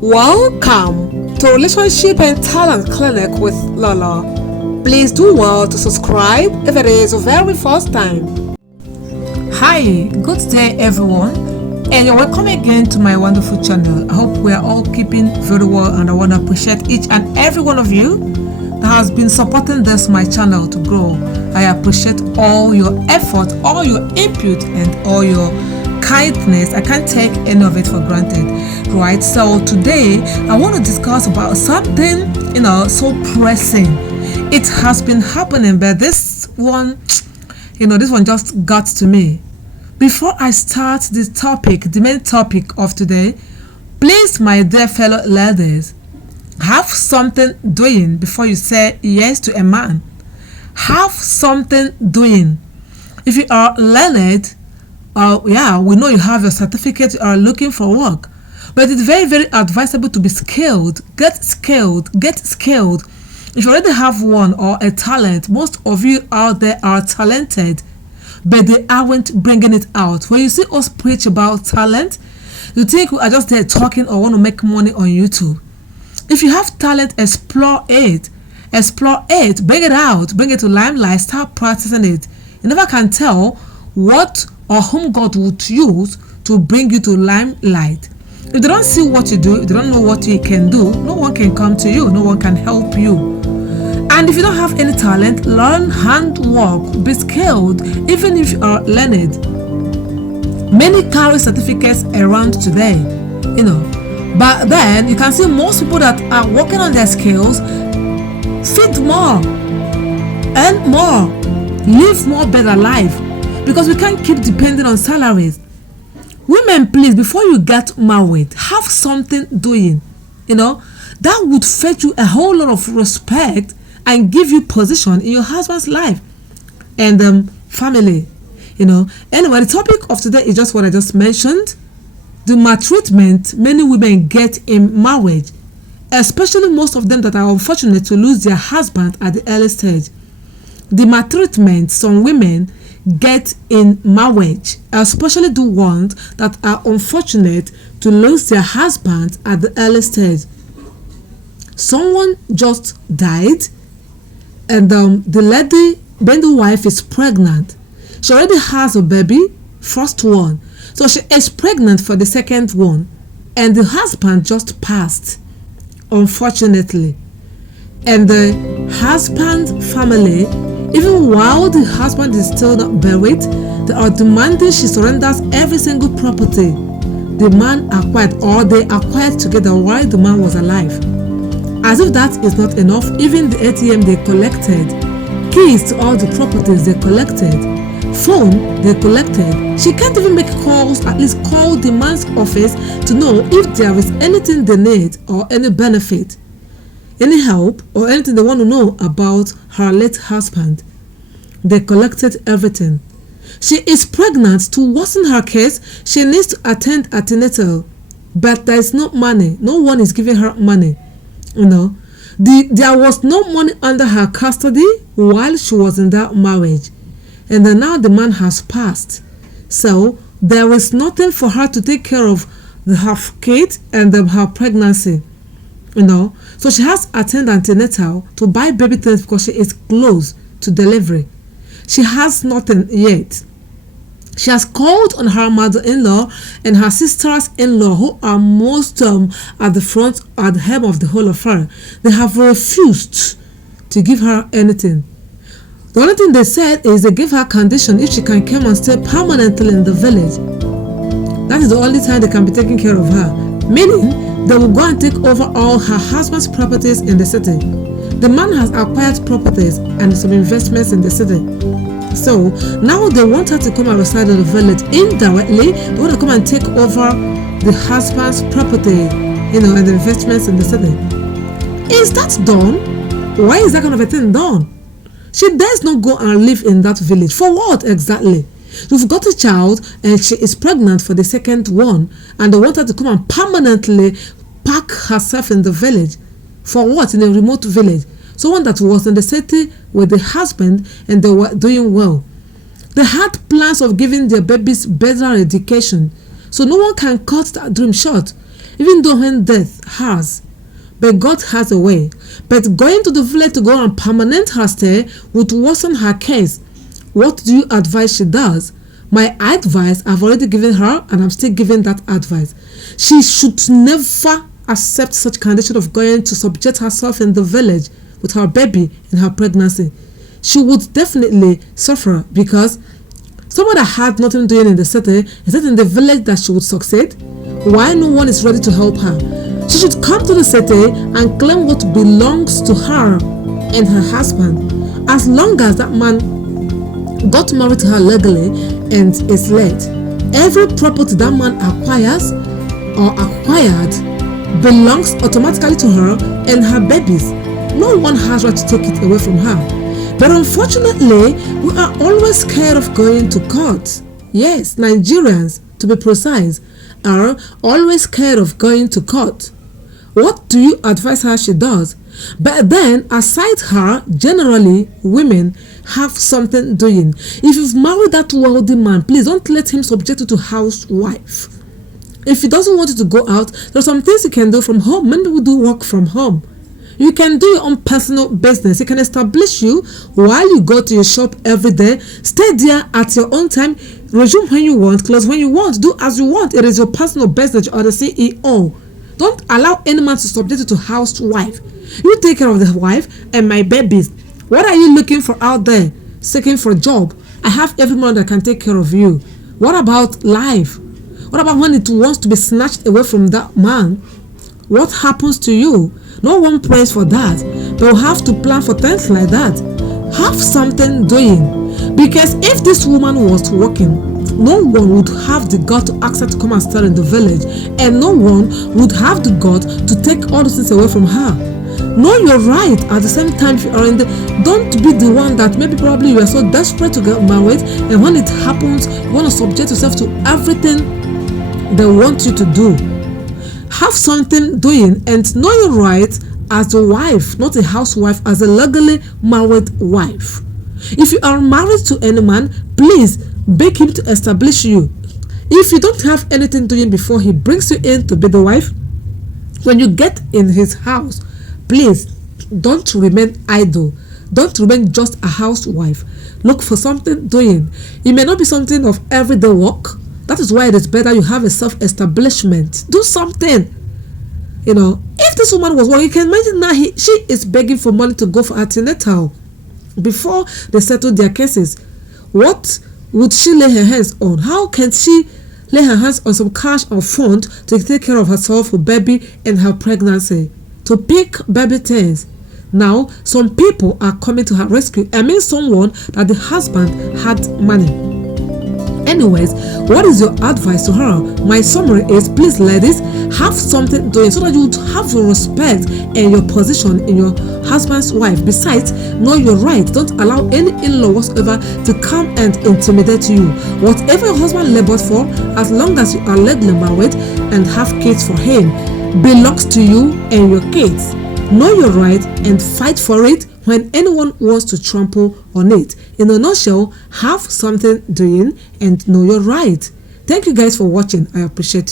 Welcome to Relationship and Talent Clinic with Lola. Please do well to subscribe if it is your very first time. Hi, good day everyone, and you're welcome again to my wonderful channel. I hope we are all keeping very well, and I want to appreciate each and every one of you that has been supporting my channel to grow. I appreciate all your effort, all your input, and all your kindness. I can't take any of it for granted, right? So today I want to discuss about something so pressing. It has been happening, but this one just got to me. Before I start this topic, the main topic of today, please, my dear fellow ladies, have something doing before you say yes to a man. Have something doing. If you are learned, we know you have a certificate, you are looking for work, but it's very, very advisable to be skilled. Get skilled. If you already have one or a talent, most of you out there are talented, but they aren't bringing it out. When you see us preach about talent, you think we are just there talking or want to make money on YouTube. If you have talent, explore it, bring it out, bring it to limelight, start practicing it. You never can tell what or whom God would use to bring you to limelight. If they don't see what you do, if they don't know what you can do, no one can come to you, no one can help you. And if you don't have any talent, learn handwork, be skilled, even if you are learned. Many carry certificates around today, but then you can see most people that are working on their skills feed more, earn more, live more better life, because we can't keep depending on salaries. Women, please, before you get married, have something doing. That would fetch you a whole lot of respect and give you position in your husband's life and family. Anyway, the topic of today is just what I just mentioned. The maltreatment many women get in marriage, especially most of them that are unfortunate to lose their husband at the early stage. The maltreatment some women get in marriage, especially the ones that are unfortunate to lose their husband at the early stage. Someone just died, and the lady, when the wife is pregnant, she already has a baby, first one, so she is pregnant for the second one, and the husband just passed, unfortunately. And the husband's family, even while the husband is still not buried, they are demanding she surrenders every single property the man acquired, or they acquired together while the man was alive. As if that is not enough, even the ATM they collected, keys to all the properties they collected, phone they collected. She can't even make calls, at least call the man's office to know if there is anything they need or any benefit, any help, or anything they want to know about her late husband. They collected everything. She is pregnant. To worsen her case, she needs to attend antenatal, but there is no money. No one is giving her money. There was no money under her custody while she was in that marriage, and then now the man has passed, so there is nothing for her to take care of her kid and her pregnancy. So she has to attend antenatal to buy baby things because she is close to delivery. She has nothing yet. She has called on her mother-in-law and her sisters-in-law, who are most at the front, at the head of the whole affair. They have refused to give her anything. The only thing they said is they give her condition if she can come and stay permanently in the village. That is the only time they can be taking care of her, meaning they will go and take over all her husband's properties in the city. The man has acquired properties and some investments in the city. So now they want her to come and reside in the village. Indirectly, they want to come and take over the husband's property, and the investments in the city. Is that done? Why is that kind of a thing done? She does not go and live in that village. For what exactly? You've got a child and she is pregnant for the second one, and they want her to come and permanently park herself in the village. For what? In a remote village. Someone that was in the city with the husband and they were doing well. They had plans of giving their babies better education, so no one can cut that dream short. even though when death has. But God has a way. But going to the village to go and permanent her stay would worsen her case. What do you advise she does? My advice I've already given her, and I'm still giving that advice. She should never accept such condition of going to subject herself in the village with her baby in her pregnancy. She would definitely suffer because someone that had nothing doing in the city, is it in the village that she would succeed? Why no one is ready to help her? She should come to the city and claim what belongs to her and her husband. As long as that man got married to her legally and is late, every property that man acquires or acquired belongs automatically to her and her babies. No one has right to take it away from her. But unfortunately, we are always scared of going to court. Yes, Nigerians, to be precise, are always scared of going to court. What do you advise her she does? But then, aside her, generally, women have something doing. If you've married that wealthy man, please don't let him subject you to housewife. If he doesn't want you to go out, there are some things you can do from home. Many people do work from home. You can do your own personal business. He can establish you while you go to your shop every day. Stay there at your own time. Resume when you want, close when you want. Do as you want. It is your personal business. You are the CEO. Don't allow any man to subject you to housewife. You take care of the wife and my babies. What are you looking for out there? Seeking for a job. I have everyone that can take care of you. What about life? What about when it wants to be snatched away from that man? What happens to you? No one prays for that. But we'll have to plan for things like that. Have something doing. Because if this woman was working, no one would have the gut to ask her to come and stay in the village. And no one would have the gut to take all the things away from her. Know your right at the same time. If you are in the, don't be the one that maybe probably you are so desperate to get married, and when it happens, you want to subject yourself to everything they want you to do. Have something doing and know your right as a wife, not a housewife, as a legally married wife. If you are married to any man, please beg him to establish you. If you don't have anything doing before he brings you in to be the wife, when you get in his house, please don't remain idle. Don't remain just a housewife. Look for something doing. It may not be something of everyday work. That is why it is better you have a self-establishment. Do something. You know, if this woman was working, you can imagine now she is begging for money to go for antenatal before they settle their cases. What would she lay her hands on? How can she lay her hands on some cash or fund to take care of herself, her baby, and her pregnancy? To pick baby things. Now, some people are coming to her rescue. I mean someone that the husband had money. Anyways, what is your advice to her? My summary is, please ladies, have something doing so that you would have your respect and your position in your husband's wife. Besides, know your right. Don't allow any in-law whatsoever to come and intimidate you. Whatever your husband labored for, as long as you are legally married and have kids for him, belongs to you and your kids. Know your right and fight for it when anyone wants to trample on it. In a nutshell, have something doing and know your right. Thank you guys for watching. I appreciate it.